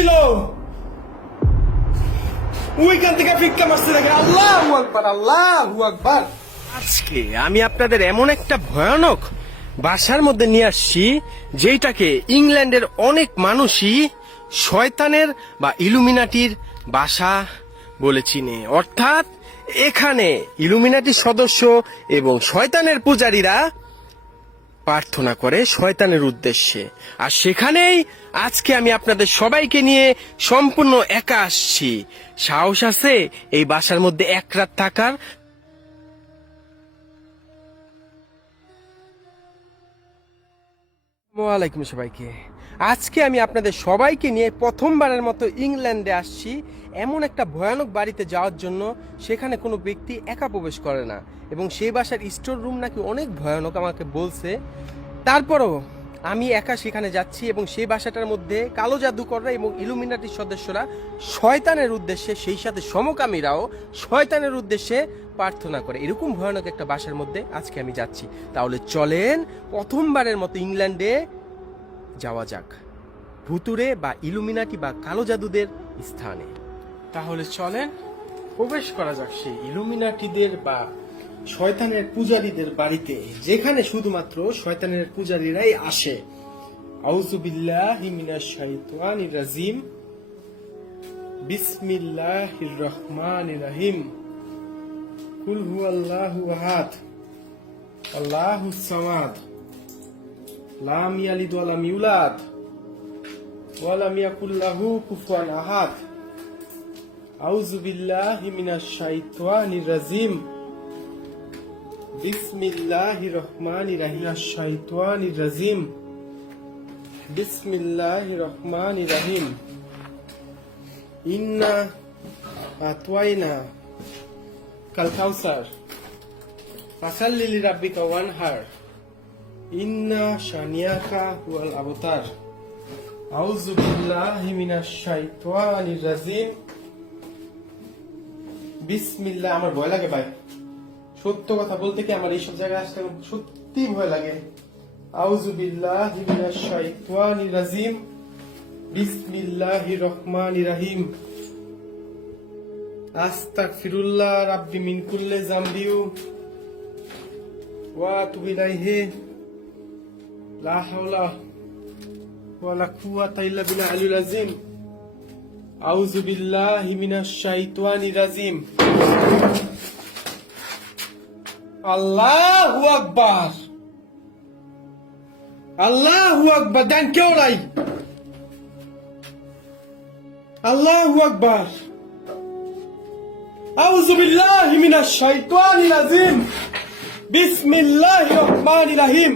ছিল ওইখান থেকে ভিক্ষা মারছে দেখেন। আল্লাহু আকবার, আল্লাহু আকবার। আজকে আমি আপনাদের এমন একটা ভয়ানক বাসার মধ্যে নিয়ে আসছি যেটাকে ইংল্যান্ডের অনেক মানুষই শয়তানের বা ইলুমিনাটির বাসা বলে চিনে। অর্থাৎ এখানে ইলুমিনাটির সদস্য এবং শয়তানের পূজারীরা প্রার্থনা করে শয়তানের উদ্দেশ্যে। আর সেখানেই আজকে আমি আপনাদের সবাইকে নিয়ে সম্পূর্ণ একা আসছি। সাহস আছে এই বাসার মধ্যে এক রাত থাকার? ওয়ালাইকুম সবাইকে। আজকে আমি আপনাদের সবাইকে নিয়ে প্রথমবারের মতো ইংল্যান্ডে আসছি এমন একটা ভয়ানক বাড়িতে যাওয়ার জন্য। সেখানে কোনো ব্যক্তি একা প্রবেশ করে না এবং সেই বাসার স্টোর রুম নাকি অনেক ভয়ানক আমাকে বলছে। তারপরও আমি একা সেখানে যাচ্ছি এবং সেই বাসাটার মধ্যে কালো জাদুকররা এবং ইলুমিনাটির সদস্যরা শয়তানের উদ্দেশ্যে, সেই সাথে সমকামীরাও শয়তানের উদ্দেশ্যে প্রার্থনা করে। এরকম ভয়ানক একটা বাসার মধ্যে আজকে আমি যাচ্ছি। তাহলে চলেন প্রথমবারের মতো ইংল্যান্ডে যাওয়া যাক ভুতুরে বা ইলুমিনাটি বা কালো জাদুদের স্থানে। তাহলে চলেন প্রবেশ করা যাক সেই ইলুমিনাটিদের বা শয়তানের পূজারীদের বাড়িতে, যেখানে শুধুমাত্র শয়তানের পূজারীরাই আসে। আউযু বিল্লাহি মিনাশ শাইতানির রাজিম। বিসমিল্লাহির রহমানির রহিম। কুল হুয়াল্লাহু আহাদ আল্লাহুস সামাদ লাম ইয়ালিদ ওয়া লাম ইউলাদ ওয়া লাম ইয়াকুল লাহু কুফুয়ান আহাদ। আউযু বিল্লাহি মিনাশ শাইতানির রাজিম। বিসমিল্লাহির রহমানির রহিম। শাইতানির রাজিম। বিসমিল্লাহির রহমানির রহিম। ইন্না আতওয়াইনা কাল কাউসার ফাসাল্লি লিরাব্বিকা ওয়ানহার ইন্না শানিয়াকা হুয়াল আবতার। আউযু বিল্লাহি মিনাশ শাইতানির রাজিম। বিসমিল্লাহ। আমার ভয় লাগে ভাই, সত্য কথা বলতে কি আমার এইসব জায়গায় আসতে সত্যি ভয় লাগে। আউযু বিল্লাহি মিনাশ শাইতানির রাজিম। বিসমিল্লাহির রহমানির রহিম। আস্তাগফিরুল্লাহ রাব্বি মিন কুল্লি যামবি ওয়া আতুবু ইলাইহি লা হাওলা ওয়া লা কুওয়াতা ইল্লা বিল্লাহিল আলিয়্যিল আযীম। আউযু বিল্লাহি মিনাশ শাইতানির রাজিম। আল্লাহু আকবার, আল্লাহু আকবার। দেন কেউ নাই। আল্লাহু আকবার। আউযু বিল্লাহি মিনাশ শাইতানির রাজিম। বিসমিল্লাহির রহমানির রহিম।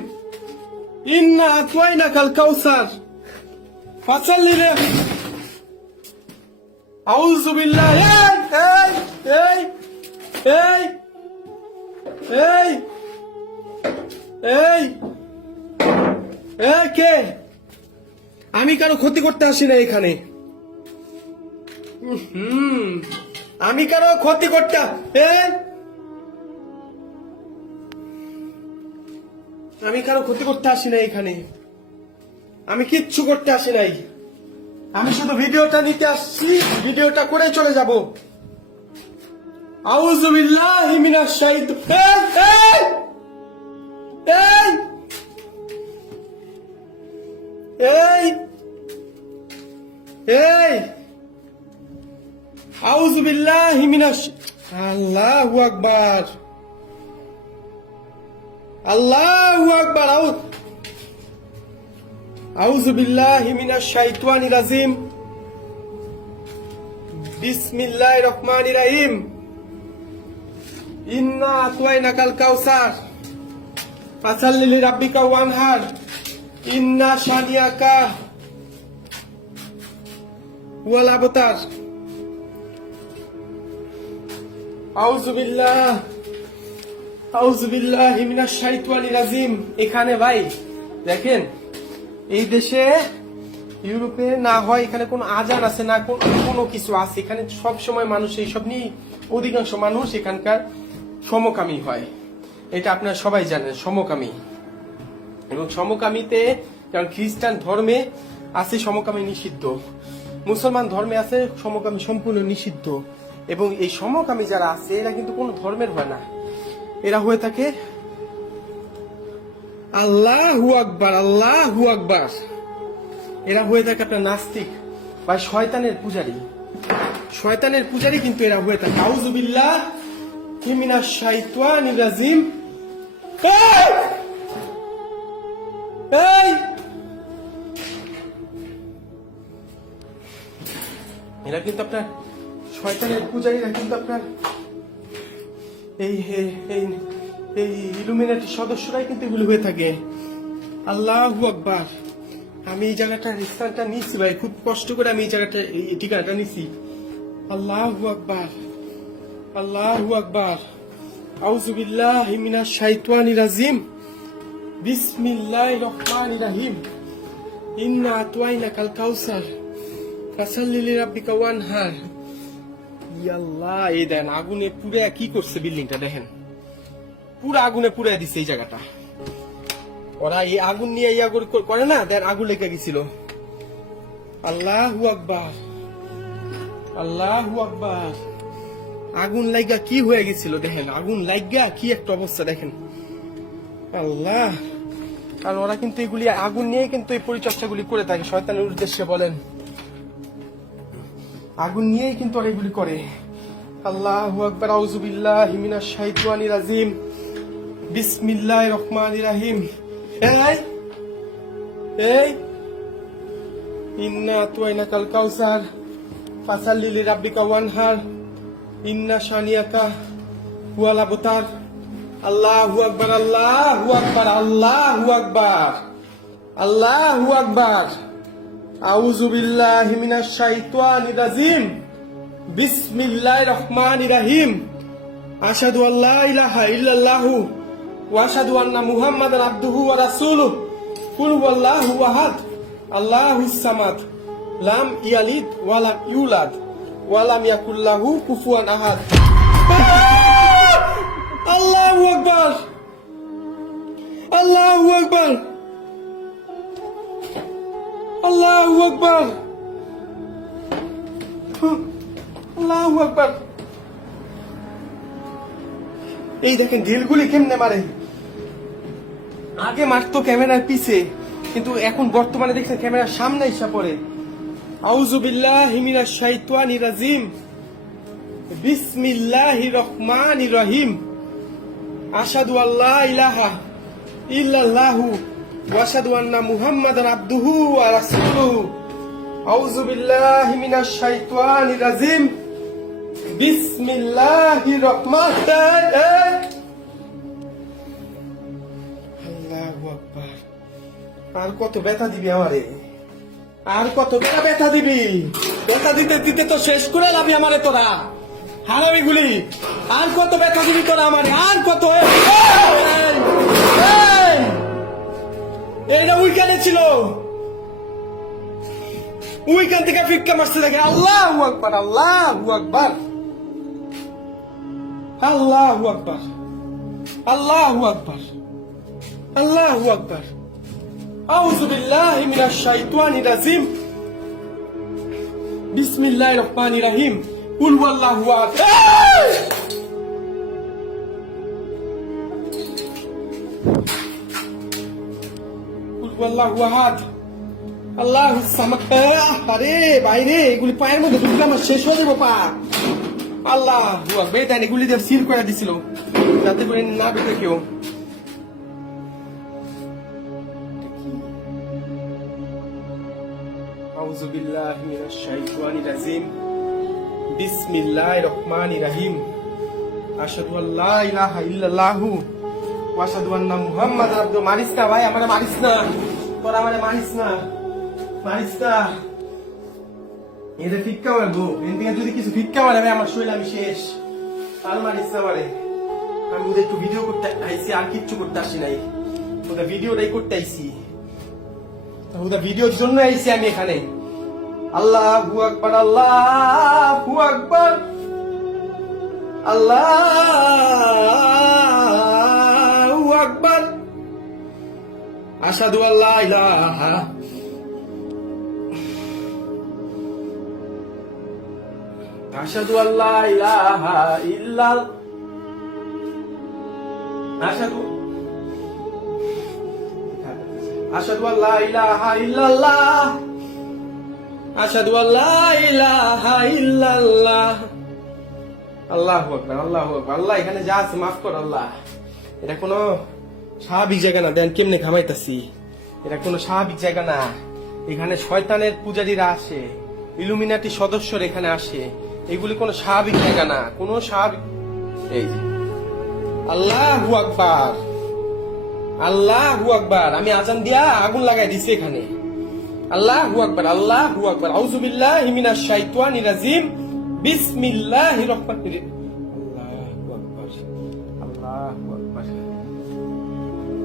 ইন্না আতওয়াইনাকাল কাউসার ফাসাল্লি লি। আউযু বিল্লাহি। এই এই এই এই এই কে? আমি কারো ক্ষতি করতে আসি না এখানে। আমি কারো ক্ষতি করতে আমি কারো ক্ষতি করতে আসি না এখানে। আমি কিচ্ছু করতে আসি নাই। আমি শুধু ভিডিওটা নিতে আসছি, ভিডিওটা করে চলে যাব। আউযু বিল্লাহি মিনাশ শাইতানির এই আউযু বিল্লাহি মিনাশ। আল্লাহু আকবার, আল্লাহু আকবার। আউযু বিল্লাহি মিনাশ শাইতানির রাজিম। বিসমিল্লাহির রহমানির রহিম। ইন্না আতওয়াইনাকাল কাউসার ফাসাল্লি লিরাব্বিকা ওয়ানহার ইন্না শানিয়াকা হুয়াল আবতার। আউযু বিল্লাহি মিনাশ শাইতানির রাজিম। এখানে ভাই দেখেন, এই দেশে ইউরোপে না হয় এখানে কোনো আজান আছে না কোনো কিছু আছে। এখানে সব সময় মানুষ এইসব নিয়ে, অধিকাংশ মানুষ এখানকার সমকামী হয়। এটা আপনারা সবাই জানেন, সমকামী। এবং সমকামীতে, কারণ খ্রিস্টান ধর্মে আছে সমকামী নিষিদ্ধ। মুসলমান ধর্মে আছে সমকামী সম্পূর্ণ নিষিদ্ধ, এবং এই সমকামী যারা আছে এরা কিন্তু কোনো ধর্মের হয় না, এরা হয়ে থাকে আল্লাহু আকবার, আল্লাহু আকবার, এরা হয়ে থাকে আপনার নাস্তিক বা শয়তানের পূজারী, শয়তানের পূজারী কিন্তু এরা হয়ে থাকে। আউযুবিল্লাহ মিনাশ শাইতানির রাজিম। এই এরা কিন্তু আপনার শয়তানের পূজারীরা কিন্তু আপনার এই এই এই ইলুমিনাটি সদস্যরাই কিন্তু এগুলো হয়ে থাকে। আল্লাহু আকবার। আমি এই জায়গাটা স্থানটা নিছি ভাই, খুব কষ্ট করে আমি এই জায়গাটা এই ঠিকানাটা নিছি। আল্লাহু আকবার, আল্লাহু আকবার। আউযু বিল্লাহি মিনাশ শাইতানির রাজিম। বিসমিল্লাহির রহমানির রহিম। ইন্না আতওয়াইনাকাল কাউসার ফাসাল্লি লিরাব্বিকা ওয়ানহার। ইয়া আল্লাহ, এই দেন আগুনে পুড়ে কি করছে বিল্ডিংটা, দেখেন পুরো আগুনে পুড়ে দিছে এই জায়গাটা। ওরা এই আগুন নিয়ে ইয়া করে না, দেন আগুন লেগে গেছিল। আল্লাহু আকবার, আল্লাহু আকবার। আগুন লাইগা কি হয়ে গেছিল দেখেন, আগুন লাইগা কি একটা অবস্থা দেখেন। আল্লাহ, কারণ ওরা কিন্তু এগুলি আগুন নিয়ে কিন্তু এই পরিচর্যাগুলি করে থাকে, শয়তানের উদ্দেশ্যে বলেন, আগুন নিয়েই কিন্তু ওরা এগুলি করে। আল্লাহু আকবার। আউযু বিল্লাহি মিনাশ শাইতানির রাজিম। বিসমিল্লাহির রহমানির রহিম। এই এই ইন্না আতওয়াইনাকাল কাউসার ফাসাল্লি লিরাব্বিকা ওয়ানহার ইন্না শানিয়াকা হুয়াল আবতার। আল্লাহু আকবার, আল্লাহু আকবার, আল্লাহু আকবার, আল্লাহু আকবার। আউযু বিল্লাহি মিনাশ শাইতানির রাজিম। বিসমিল্লাহির রহমানির রহিম। আশহাদু আল্লা ইলাহা ইল্লাল্লাহু ওয়া আশহাদু আন্না মুহাম্মাদান আবদুহু ওয়া রাসূলুহু। কুল হুয়াল্লাহু আহাদ আল্লাহুস সামাদ লাম ইয়ালিদ ওয়া লাম ইউলাদ ওয়া লাম ইয়াকুল লাহু কুফুয়ান আহাদ। আল্লাহু আকবার, আল্লাহু আকবার, আল্লাহু আকবার, আল্লাহু আকবার। এই দেখেন ঢিলগুলি কেমনে মারে, আগে মারতো ক্যামেরার পিছে, কিন্তু এখন বর্তমানে দেখছেন ক্যামেরার সামনে এসে পড়ে। আউযু বিল্লাহি মিনাশ শাইতানির রাজিম। বিসমিল্লাহির রহমানির রহিম। আশহাদু আল্লা ইলাহা ইল্লাল্লাহু ওয়া আশহাদু আন্না মুহাম্মাদান আবদুহু ওয়া রাসূলুহু। আউযু বিল্লাহি মিনাশ শাইতানির রাজিম। বিসমিল্লাহির রহমানির রহিম। আল্লাহু আকবার। আর কত ব্যথা দিবি আমারে, আর কত ব্যথা দিবি? ব্যথা দিতে দিতে তো শেষ করে লাভি আমারে তোরা হারামি গুলি। আর কত ব্যথা দিবি তোরা আমারে, আর কত? এইটা উইকেন্ডে ছিল, উইকেন্ড থেকে ফিক্কা মারতে দেখে। আল্লাহু আকবার, আল্লাহু আকবার, আল্লাহু আকবার, আল্লাহু আকবার, আল্লাহু আকবার। আউযু বিল্লাহি মিনাশ শাইতানির রাজিম। বিসমিল্লাহির রহমানির রহিম। কুল হুয়াল্লাহু আহাদ। কুল হুয়াল্লাহু আহাদ আল্লাহুস সামাদ। আরে বাইরে এগুলি পায়ের মধ্যে ঢুকলে আমার শেষ হয়ে যাবো পা। আল্লাহু আকবার। দেন এগুলি দিয়ে সিল করে দিছিল যাতে করে না ঢুকে কেউ। আউযু বিল্লাহি মিনাশ শাইতানির রাজিম। বিসমিল্লাহির রহমানির রহিম। আশহাদু আল্লা ইলাহা ইল্লাল্লাহু ওয়া আশহাদু আন্না মুহাম্মাদান আবদুহু। মারিস না ভাই, আমারে মারিস না, তোরা আমারে মারিস না, মারিস না। এদের ফিক্কা মারবো, এর থেকে যদি কিছু ফিক্কা মারে ভাই আমার শরীর আমি শেষ। আর মারিস না আমারে। আমি ওদের একটু ভিডিও করতে আইছি, আর কিচ্ছু করতে আসি নাই, ওদের ভিডিওটাই করতে আইছি, ওদের ভিডিওর জন্য আইছি আমি এখানে। আল্লাহু আকবার, আল্লাহু আকবার, আল্লাহু আকবার। আশহাদু আল্লা ইলাহা আশহাদু আল্লা ইলাহা ইল্লাল আশহাদু আশহাদু আল্লা ইলাহা ইল্লাল্লাহ আশহাদু আল্লা ইলাহা ইল্লাল্লাহ। আল্লাহু আকবার, আল্লাহু আকবার। আল্লাহ এখানে যা আছে মাফ কর আল্লাহ। এটা কোনো স্বাভাবিক জায়গা না, দেন কেমনে ঘামাইতাছি। এটা কোনো স্বাভাবিক জায়গা না। এখানে শয়তানের পূজারীরা আসে, ইলুমিনাটি সদস্যরা এখানে আসে। এগুলি কোনো স্বাভাবিক জায়গা না, কোনো স্বাভাবিক। এই যে আল্লাহু আকবার, আল্লাহু আকবার। আমি আজান দিয়া আগুন লাগাই দিছি এখানে। আল্লাহু আকবার, আল্লাহু আকবার। আউযু বিল্লাহি মিনাশ শাইতানির রাজিম। বিসমিল্লাহির রহমানির রহিম। আল্লাহু আকবার, আল্লাহু আকবার।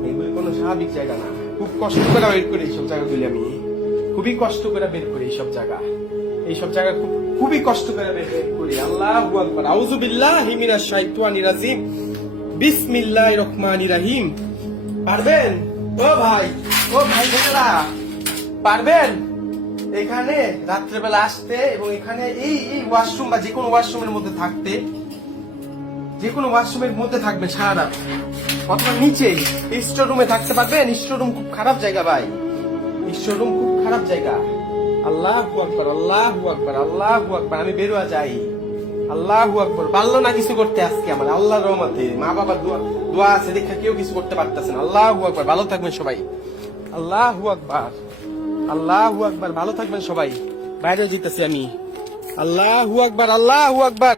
এগুলি কোনো স্বাভাবিক জায়গা না। খুব কষ্ট করে বের করি এইসব জায়গাগুলি, আমি খুবই কষ্ট করে বের করি এইসব জায়গা। এইসব জায়গা খুবই কষ্ট করে বের করি। আল্লাহু আকবার। আউযু বিল্লাহি মিনাশ শাইতানির রাজিম। বিসমিল্লাহির রহমানির রহিম। পারবেন? ও ভাই, ও ভাই বোনেরা, পারবেন এখানে রাত্রেবেলা আসতে এবং এখানে এই ওয়াশরুম বা যে কোনো ওয়াশরুমের মধ্যে থাকতে? যে কোনো ওয়াশরুমের মধ্যে থাকবেন সারা রাত, অথবা নিচে স্টোর রুমে থাকতে পারবেন? স্টোর রুম খুব খারাপ জায়গা ভাই, স্টোর রুম খুব খারাপ জায়গা। আল্লাহু আকবার, আল্লাহু আকবার, আল্লাহু আকবার। আমি বেরোয়া যাই। আল্লাহু আকবার। পারলো না কিছু করতে আজকে আমার, আল্লাহর রহমতে। মা বাবার দোয়া আছে দেখা কেউ কিছু করতে পারতেছে না। আল্লাহু আকবার। ভালো থাকবেন সবাই। আল্লাহু আকবার, আল্লাহু আকবার। ভালো থাকবেন সবাই। বাইরে যেতেছি আমি। আল্লাহু আকবার, আল্লাহু আকবার।